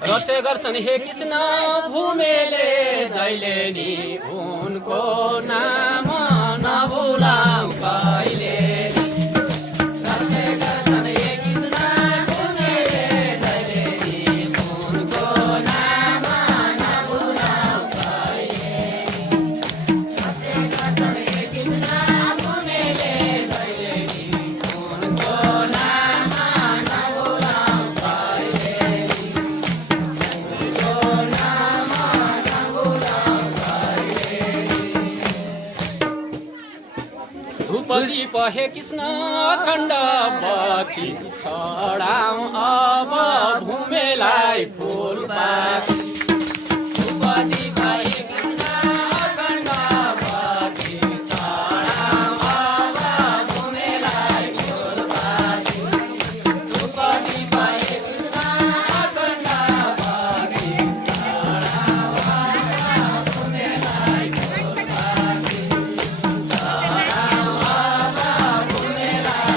रचे गर्छन् हे कृष्ण भूमेले जहिले नि उनको नाम नभुलाऊ कहिले रचे गर्छन् हे कृष्ण भूमेले जहिले नि उनको नाम नभुलाऊ कहिले रचे गर्छन् हे कृष्ण भूमेले जहिले नि उनको नाम नभुलाऊ कहिले द्रुपदी पहे कृष्ण अखण्ड बत्ती चढाऊ अब भूमेलाई फुलपात द्रुपदी पहे कृष्ण अखण्ड बत्ती चढाऊ अब भूमेलाई फुलपात द्रुपदी पहे कृष्ण अखण्ड बत्ती चढाऊ अब भूमेलाई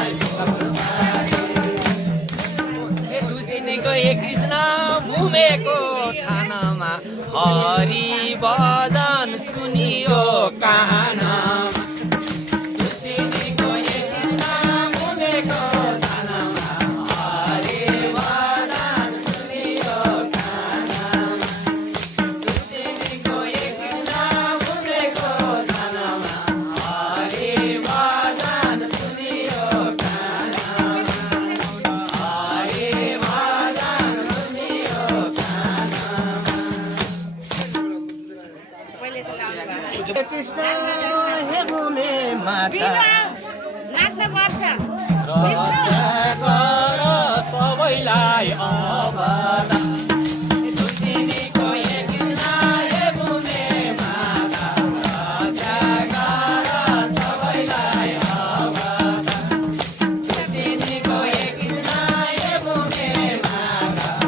कृष्ण भूमेको थानमा हरि बदन सुनियो कान कृष्ण भूमेको थानमा हरि बदन सुनियो कान कृष्ण भूमेको थानमा हरि बदन सुनियो कान कृष्ण हे भूमि माता नाच्न पर्छ रक्षा गर सबैलाई अवदान तुलसीको हे कृष्ण हे भूमि माता रक्षा गर सबैलाई अवदान तुलसीको हे कृष्ण हे भूमि माता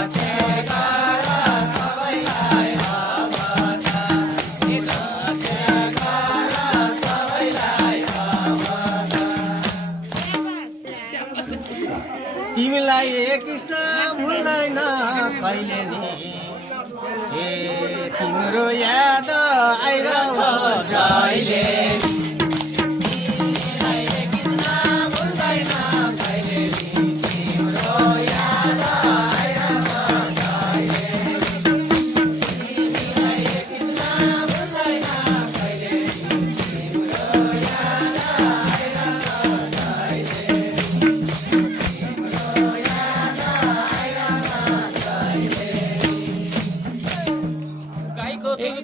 रक्षा गर सबैलाई अवदान तिमीलाई हे कृष्ण भुल्दैन कहिले नि हे तिम्रो याद आइरहन्छ जहिले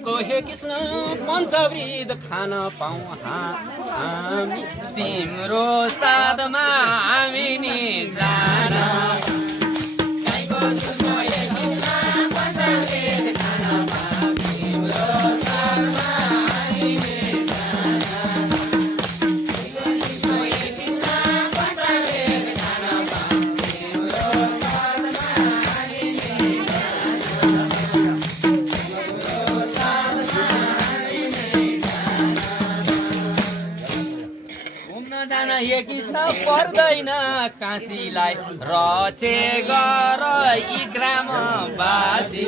तुलको हे कृष्ण पञ्चवृद खान पाऊँ हामी तिम्रो साथमा हामी नि जान गाईको दुधको हे कृष्ण पञ्चवृद खान पाऊँ तिम्रो साथमा हामी नि जान तुलसीको हे कृष्ण पञ्चवृद खान पाऊँ तिम्रो साथमा हामी नि जान हे कृष्ण पर्दैन काशीलाई रचे गर इग्राम बासी